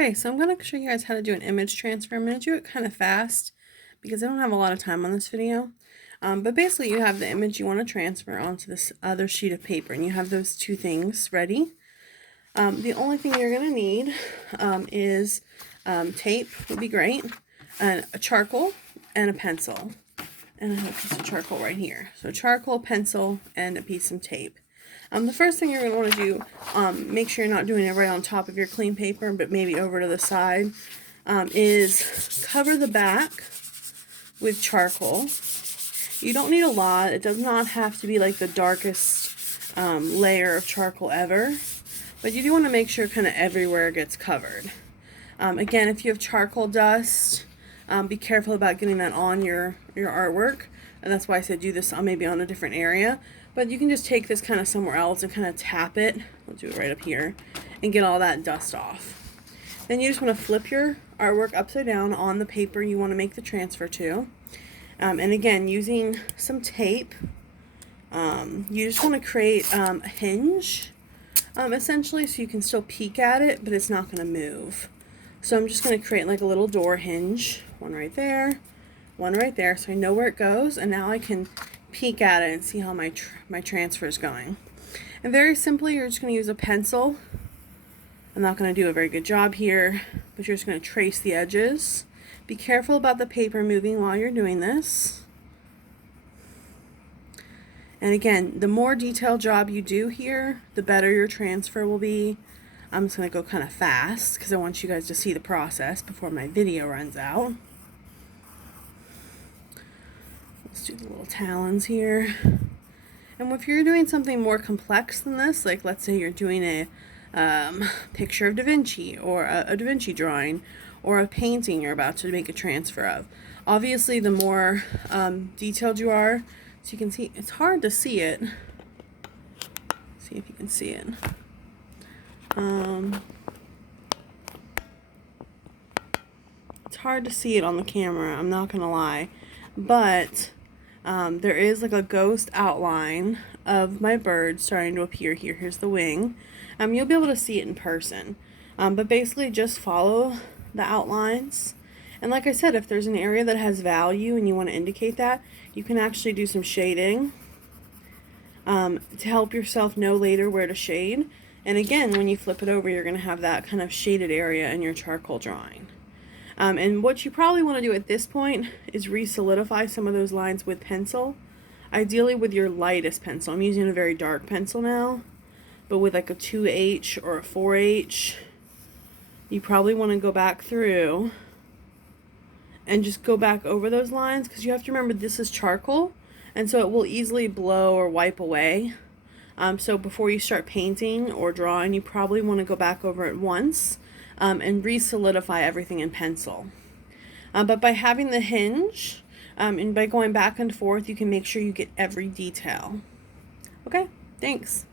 Okay, so I'm going to show you guys how to do an image transfer. I'm going to do it kind of fast because I don't have a lot of time on this video. But basically you have the image you want to transfer onto this other sheet of paper, and you have those two things ready. The only thing you're going to need is tape would be great, and a charcoal and a pencil. And I have a piece of charcoal right here. So charcoal, pencil, and a piece of tape. The first thing you're going to want to do, make sure you're not doing it right on top of your clean paper, but maybe over to the side, is cover the back with charcoal. You don't need a lot. It does not have to be like the darkest layer of charcoal ever, but you do want to make sure kind of everywhere gets covered. Again, if you have charcoal dust, be careful about getting that on your artwork, and that's why I said do this maybe on a different area. But you can just take this kind of somewhere else and kind of tap it. We'll do it right up here and get all that dust off. Then you just want to flip your artwork upside down on the paper you want to make the transfer to. And again, using some tape, you just want to create a hinge, essentially, so you can still peek at it, but it's not going to move. So I'm just going to create like a little door hinge, one right there, so I know where it goes, and now I can peek at it and see how my transfer is going. And very simply, you're just going to use a pencil. I'm not going to do a very good job here, but you're just going to trace the edges. Be careful about the paper moving while you're doing this. And again, the more detailed job you do here, the better your transfer will be. I'm just going to go kind of fast because I want you guys to see the process before my video runs out. Let's do the little talons here. And if you're doing something more complex than this, like let's say you're doing a picture of Da Vinci, or a Da Vinci drawing, or a painting you're about to make a transfer of, obviously the more detailed you are, so you can see, it's hard to see it. See if you can see it. It's hard to see it on the camera, I'm not gonna lie, but there is like a ghost outline of my bird starting to appear here. Here's the wing. You'll be able to see it in person, but basically just follow the outlines. And like I said, if there's an area that has value and you want to indicate that, you can actually do some shading to help yourself know later where to shade. And again, when you flip it over, you're going to have that kind of shaded area in your charcoal drawing. And what you probably want to do at this point is re-solidify some of those lines with pencil, ideally with your lightest pencil. I'm using a very dark pencil now, but with like a 2H or a 4H, you probably want to go back through and just go back over those lines, because you have to remember this is charcoal, and so it will easily blow or wipe away. So before you start painting or drawing, you probably want to go back over it once and re-solidify everything in pencil. But by having the hinge and by going back and forth, you can make sure you get every detail. Okay, thanks.